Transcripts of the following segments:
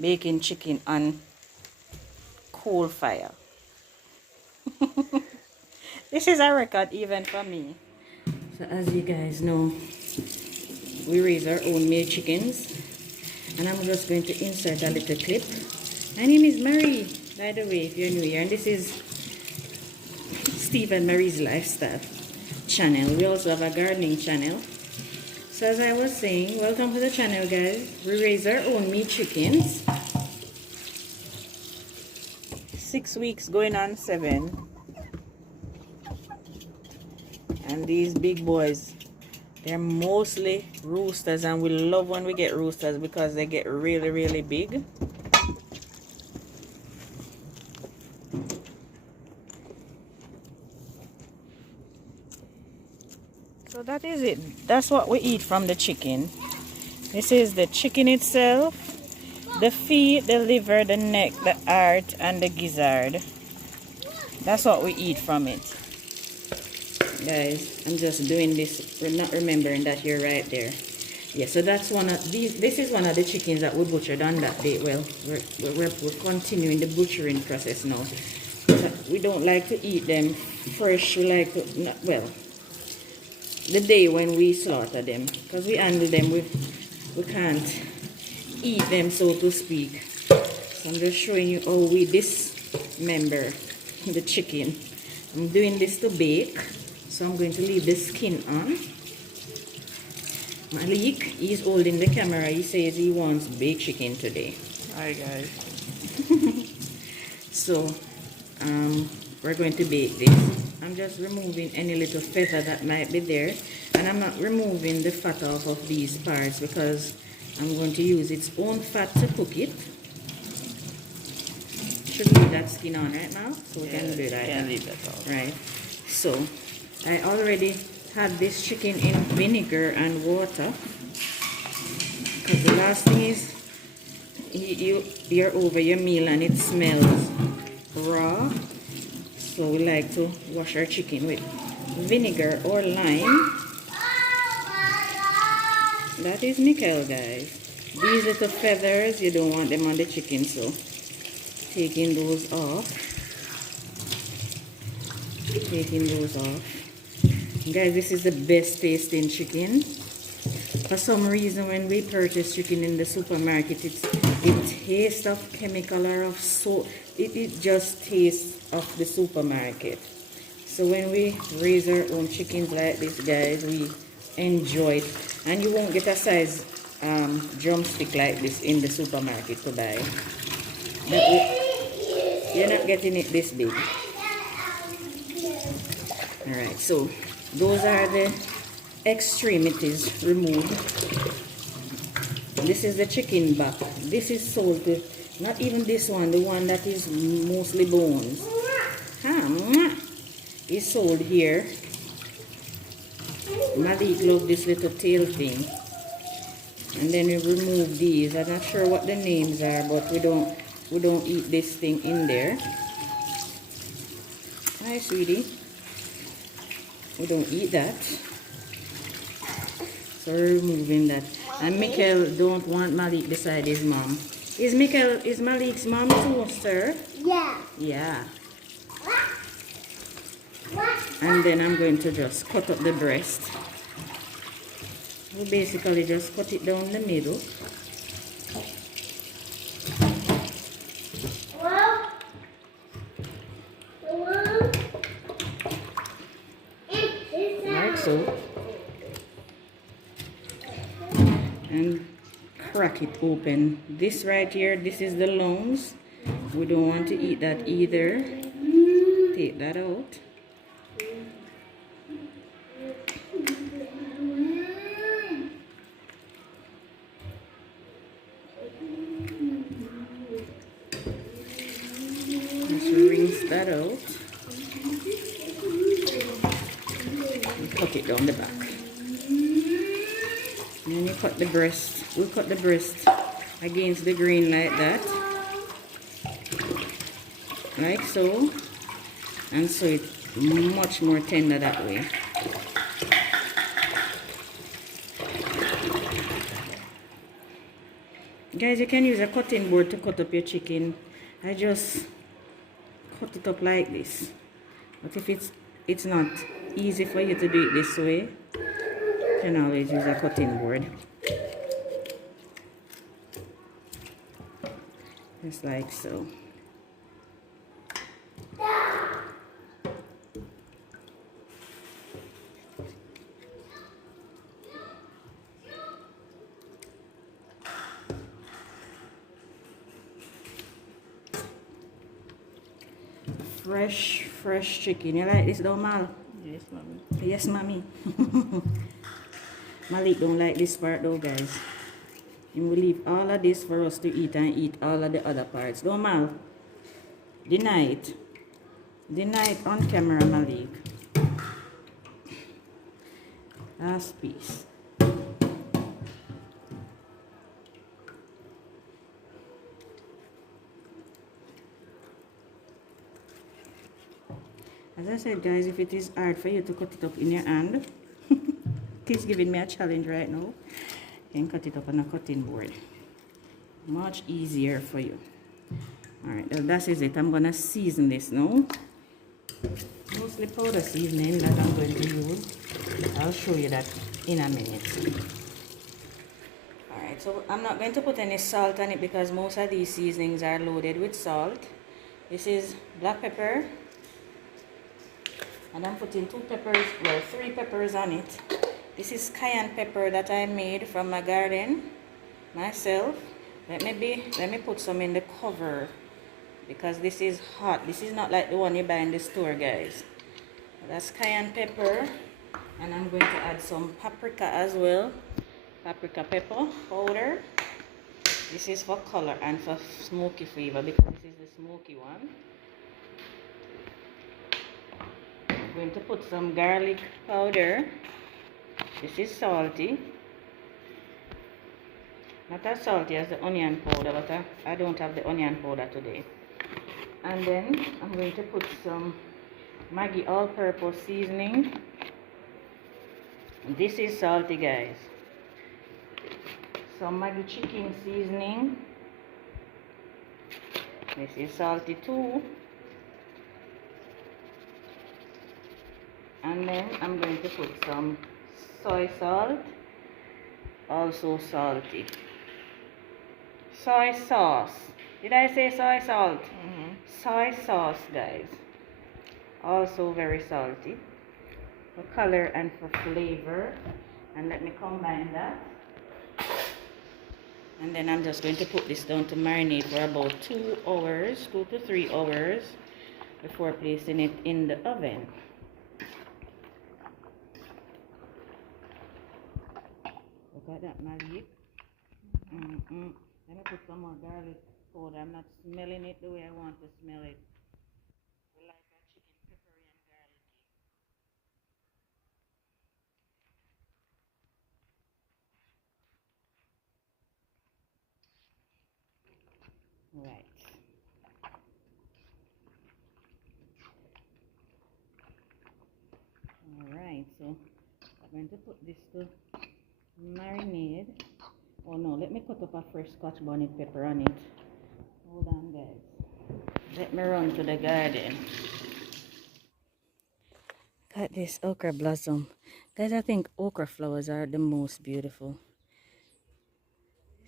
baking chicken on coal fire. This is a record even for me. So as you guys know, we raise our own made chickens, and I'm just going to insert a little clip. My name is Marie, by the way, if you're new here, and this is Steve and Marie's Lifestyle channel. We also have a gardening channel. So as I was saying, welcome to the channel, guys. We raise our own meat chickens. 6 weeks going on 7. And these big boys, they're mostly roosters, and we love when we get roosters because they get really, really big. So that is it. That's what we eat from the chicken. This is the chicken itself, the feet, the liver, the neck, the heart, and the gizzard. That's what we eat from it. Guys, I'm just doing this, we're not remembering that you're right there. Yeah, so that's one of these. This is one of the chickens that we butchered on that day. Well, we're continuing the butchering process now. We don't like to eat them fresh. We like to, not, well, the day when we slaughter them, because we handle them, we can't eat them, so to speak. So I'm just showing you how we dismember the chicken. I'm doing this to bake, so I'm going to leave the skin on. Malik, he's holding the camera. He says he wants baked chicken today. Hi guys. So we're going to bake this. I'm just removing any little feather that might be there, and I'm not removing the fat off of these parts because I'm going to use its own fat to cook it. Should leave that skin on right now, so we can do that. Can leave that on. Right. So I already had this chicken in vinegar and water, because the last thing is you're over your meal and it smells raw. So we like to wash our chicken with vinegar or lime. That is Mikkel, guys. These little feathers, you don't want them on the chicken, so taking those off. Taking those off. Guys, this is the best tasting chicken. For some reason, when we purchase chicken in the supermarket, it tastes of chemical or of soap. It just tastes of the supermarket. So when we raise our own chickens like this, guys, we enjoy it. And you won't get a size drumstick like this in the supermarket to buy. You're not getting it this big. Alright, so those are the extremities removed. This is the chicken back. This is sold to, not even this one, the one that is mostly bones. Is sold here. Malik loves this little tail thing. And then we remove these. I'm not sure what the names are, but we don't eat this thing in there. Hi, sweetie. We don't eat that. So we're removing that. And Mikkel don't want Malik beside his mom. Is Malik's mom too, sir? Yeah. Yeah. And then I'm going to just cut up the breast. We basically just cut it down the middle. Like so. And crack it open. This right here, this is the lungs. We don't want to eat that either. Take that out. Just rinse that out. And cut it down the back. And then you cut the breast. We'll cut the breast against the grain like that. Like so. And so it's much more tender that way. Guys, you can use a cutting board to cut up your chicken. I just cut it up like this. But if it's not easy for you to do it this way, you can always use a cutting board. Just like so. Fresh chicken. You like this though, Mal? Yes, mommy. Yes, mommy. Malik don't like this part though, guys. He will leave all of this for us to eat and eat all of the other parts. Don't Mal? Deny it. Deny it on camera, Malik. Last piece. As I said, guys, if it is hard for you to cut it up in your hand, he's giving me a challenge right now. You can cut it up on a cutting board. Much easier for you. Alright, well, that is it. I'm going to season this now. Mostly powder seasoning that I'm going to use. I'll show you that in a minute. Alright, so I'm not going to put any salt on it because most of these seasonings are loaded with salt. This is black pepper. And I'm putting 3 peppers on it. This is cayenne pepper that I made from my garden myself. Let me put some in the cover because this is hot. This is not like the one you buy in the store, guys. That's cayenne pepper, and I'm going to add some paprika as well. Paprika pepper powder. This is for color and for smoky flavor because this is the smoky one. I'm going to put some garlic powder. This is salty. Not as salty as the onion powder, but I don't have the onion powder today. And then I'm going to put some Maggi all-purpose seasoning. This is salty, guys. Some Maggi chicken seasoning. This is salty too. And then I'm going to put some soy salt, also salty. Soy sauce. Did I say soy salt? Soy sauce, guys. Also very salty. For color and for flavor. And let me combine that. And then I'm just going to put this down to marinate for about 2 hours, 2 to 3 hours, before placing it in the oven. Look at that, Malik. Let me put some more garlic powder. I'm not smelling it the way I want to smell it. I like our chicken peppery and garlicky. Right. Alright, so I'm going to put this to marinade. Oh no, let me cut up a fresh Scotch bonnet pepper on it. Hold on, guys. Let me run to the garden. Got this okra blossom. Guys, I think okra flowers are the most beautiful.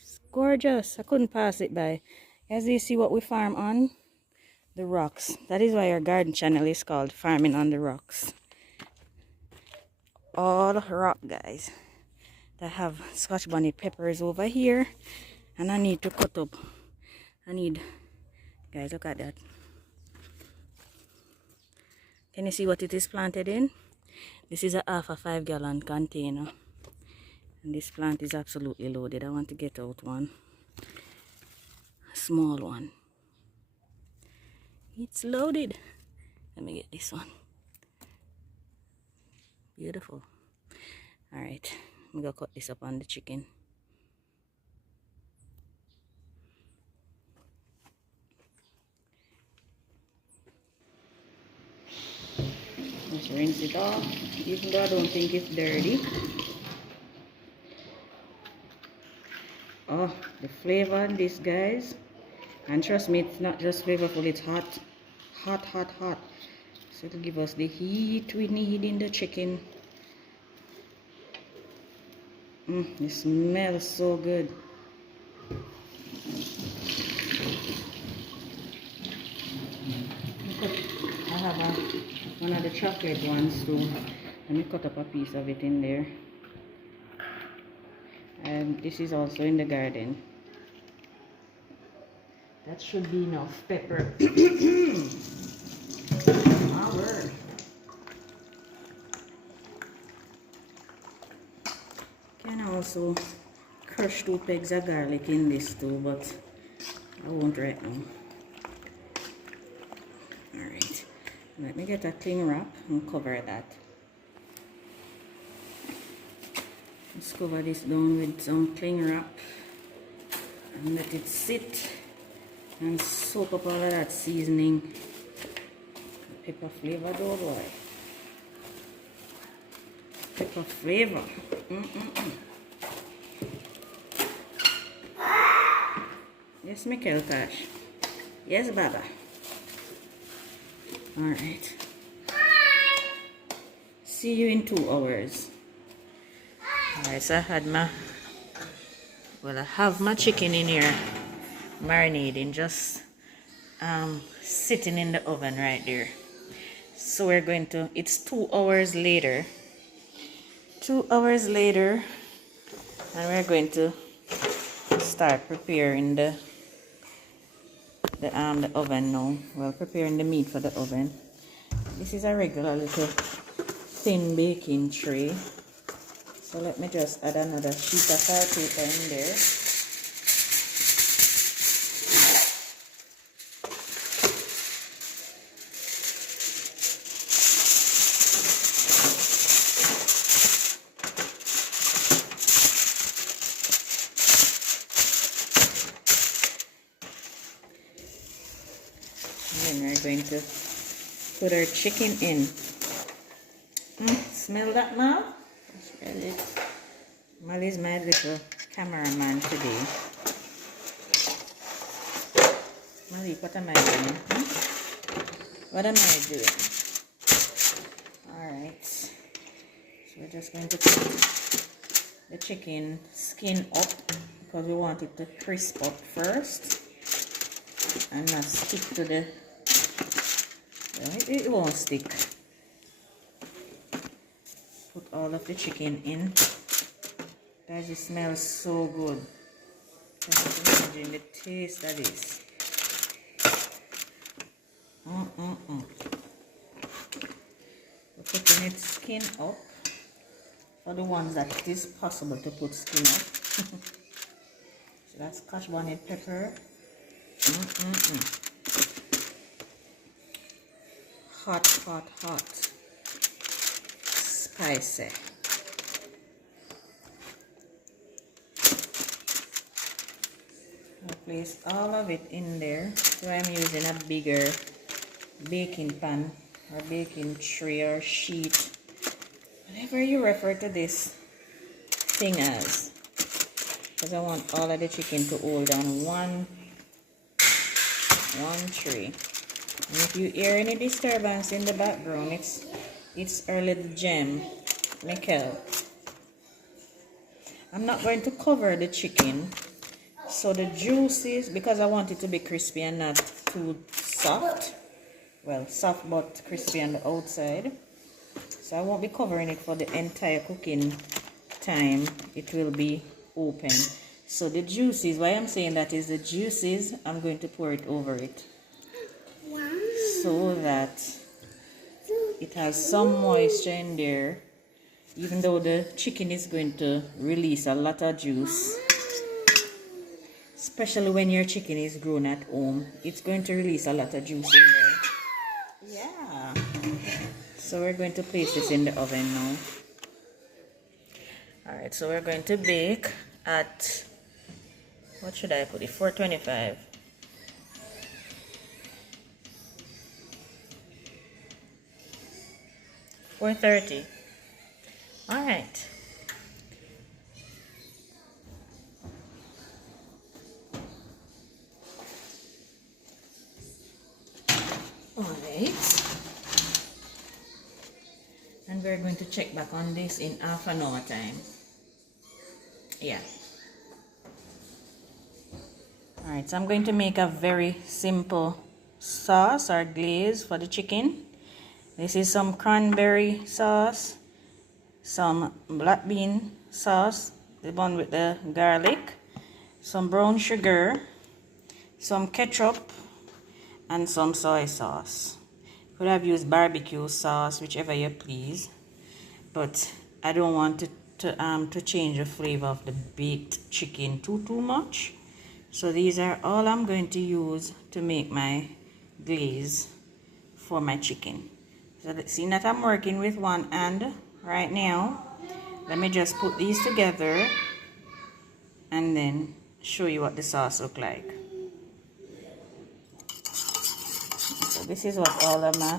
It's gorgeous. I couldn't pass it by. As you see what we farm on? The rocks. That is why our garden channel is called Farming on the Rocks. All rock, guys. I have Scotch bonnet peppers over here, and I need to cut up. Guys, look at that. Can you see what it is planted in? This is a half a 5-gallon container, and this plant is absolutely loaded. I want to get out one, a small one. It's loaded. Let me get this one. Beautiful. All right. I'm gonna cut this up on the chicken. Let's rinse it off, even though I don't think it's dirty. Oh, the flavor in this, guys. And trust me, it's not just flavorful, it's hot. Hot, hot, hot. So it'll give us the heat we need in the chicken. It smells so good. I have one of the chocolate ones too. Let me cut up a piece of it in there. And this is also in the garden. That should be enough pepper. My word. Can also crush 2 pegs of garlic in this too, but I won't right now. Alright, let me get a cling wrap and cover that. Let's cover this down with some cling wrap and let it sit and soak up all of that seasoning. Pepper flavor, though, boy. Pepper flavor. Yes, Mikhail Cash. Yes, Baba. Alright. See you in 2 hours. Alright, so I have my chicken in here marinating, just sitting in the oven right there. So we're going to, it's 2 hours later. 2 hours later, and we're going to start preparing the oven now. Well, preparing the meat for the oven. This is a regular little thin baking tray. So let me just add another sheet of fire paper in there. And then we're going to put our chicken in. Smell that, Mal? Smell it. Mal is my little cameraman today. Malik, what am I doing? What am I doing? Alright. So we're just going to put the chicken skin up because we want it to crisp up first and not stick to the... It won't stick. Put all of the chicken in. Guys, it smells so good. Just imagine the taste of this. We're putting its skin up for the ones that it is possible to put skin up. So that's scotch bonnet pepper. Hot, hot, hot. Spicy. I'll place all of it in there. So I'm using a bigger baking pan or baking tray or sheet, whatever you refer to this thing as, because I want all of the chicken to hold on one tray. And if you hear any disturbance in the background, it's our little gem, Mikkel. I'm not going to cover the chicken, so the juices, because I want it to be crispy and not too soft. Well, soft but crispy on the outside. So I won't be covering it for the entire cooking time. It will be open. So the juices, why I'm saying that is the juices, I'm going to pour it over it. So that it has some moisture in there. Even though the chicken is going to release a lot of juice. Especially when your chicken is grown at home. It's going to release a lot of juice in there. Yeah. So we're going to place this in the oven now. Alright, so we're going to bake at, what should I put it? 425. $4.30. Alright. Right. And we're going to check back on this in half an hour time. Yeah. Alright, so I'm going to make a very simple sauce or glaze for the chicken. This is some cranberry sauce, some black bean sauce, the one with the garlic, some brown sugar, some ketchup, and some soy sauce. Could have used barbecue sauce, whichever you please, but I don't want to change the flavor of the baked chicken too much. So these are all I'm going to use to make my glaze for my chicken. So let's see that I'm working with one hand right now. Let me just put these together and then show you what the sauce look like. So this is what all of my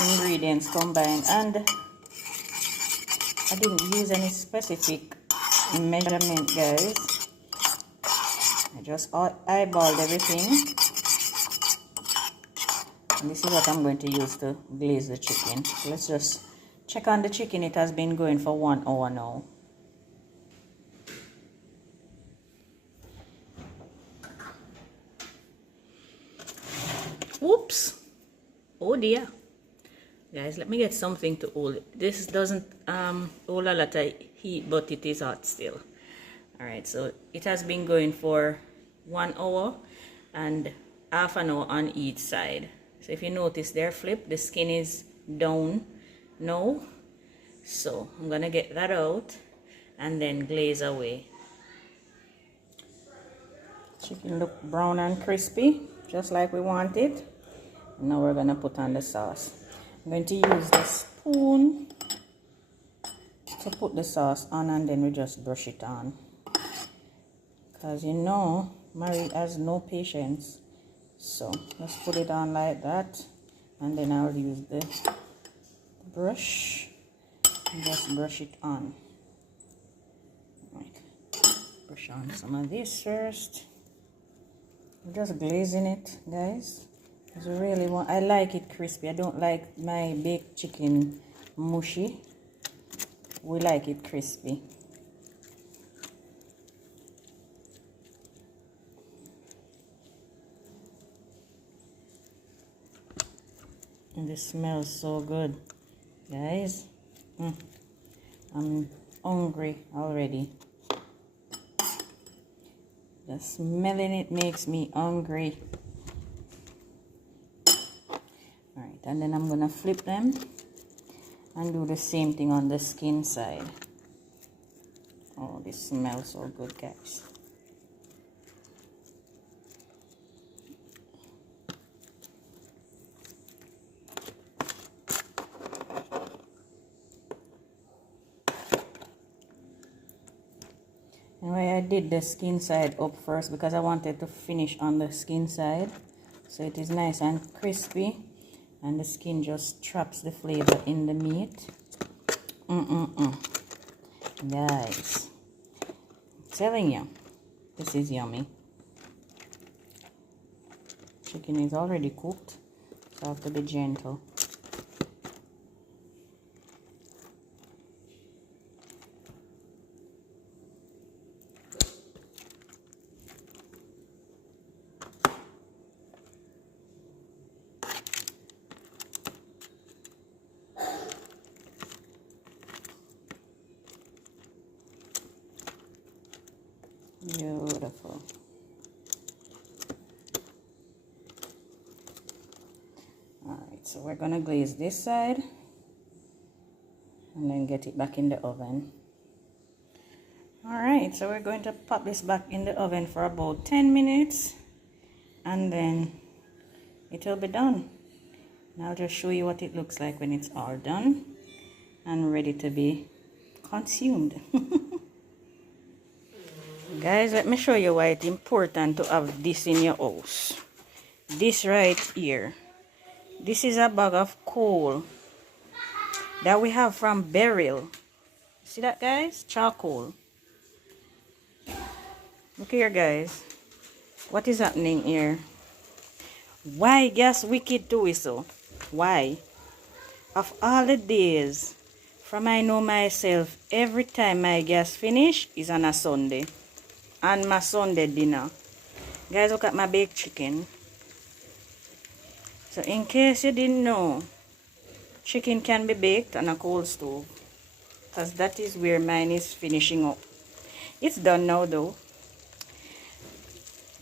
ingredients combined, and I didn't use any specific measurement, guys. I just eyeballed everything, and this is what I'm going to use to glaze the chicken. So let's just check on the chicken. It has been going for 1 hour now. Oops. Oh dear. Guys, let me get something to hold it. This doesn't hold a lot of heat, but it is hot still. Alright, so it has been going for 1 hour and half an hour on each side. So if you notice there, flip, the skin is down now. So I'm gonna get that out and then glaze away. Chicken look brown and crispy, just like we want it. Now we're gonna put on the sauce. I'm going to use the spoon to put the sauce on, and then we just brush it on. Because you know, Marie has no patience. So let's put it on like that, and then I'll use the brush and just brush it on. Right. Brush on some of this first. I'm just glazing it, guys. I like it crispy. I don't like my baked chicken mushy. We like it crispy. And it smells so good, guys. I'm hungry already. Just smelling it makes me hungry. Alright, and then I'm gonna flip them and do the same thing on the skin side. Oh, this smells so good, guys. Anyway, I did the skin side up first because I wanted to finish on the skin side, so it is nice and crispy, and the skin just traps the flavor in the meat. Guys, I'm telling you, this is yummy. Chicken is already cooked, so I have to be gentle. Beautiful. Alright, so we're gonna glaze this side and then get it back in the oven. Alright, so we're going to pop this back in the oven for about 10 minutes and then it'll be done. Now I'll just show you what it looks like when it's all done and ready to be consumed. Guys, let me show you why it's important to have this in your house. This right here. This is a bag of coal that we have from Beryl. See that, guys? Charcoal. Look here, guys. What is happening here? Why gas wicked to whistle? Why? Of all the days, from I know myself, every time my gas finish is on a Sunday. And my Sunday dinner. Guys, look at my baked chicken. So in case you didn't know, chicken can be baked on a cold stove. Because that is where mine is finishing up. It's done now though.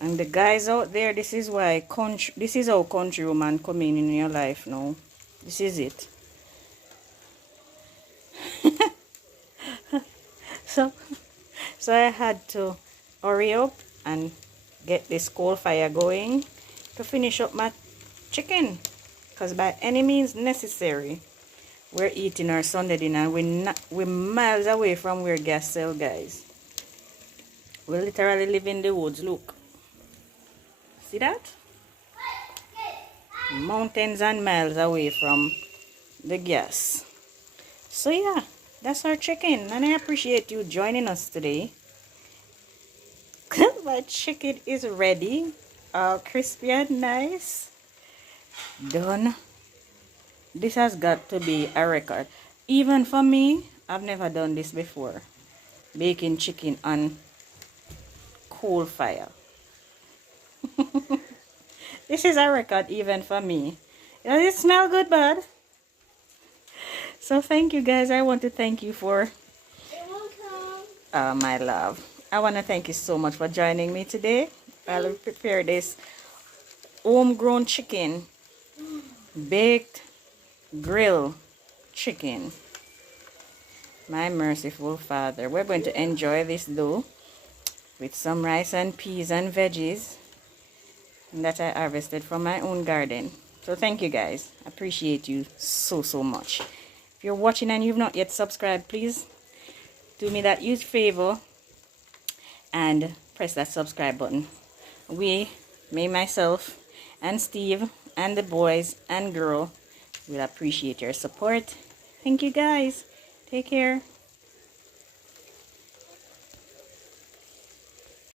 And the guys out there, this is how country woman come in your life now. This is it. So I had to hurry up and get this coal fire going to finish up my chicken. Because by any means necessary, we're eating our Sunday dinner. We're miles away from where gas sell, guys. We literally live in the woods. Look. See that? Mountains and miles away from the gas. So yeah, that's our chicken. And I appreciate you joining us today. My chicken is ready. All crispy and nice. Done. This has got to be a record. Even for me, I've never done this before. Baking chicken on coal fire. This is a record even for me. Does it smell good, bud? So thank you guys. I want to thank you for... You're welcome. My love. I want to thank you so much for joining me today. I'll prepare this homegrown chicken. Baked grill chicken. My merciful Father. We're going to enjoy this though with some rice and peas and veggies that I harvested from my own garden. So thank you guys. I appreciate you so much. If you're watching and you've not yet subscribed, please do me that huge favor and press that subscribe button. Me, myself, and Steve, and the boys and girl will appreciate your support. Thank you guys. Take care.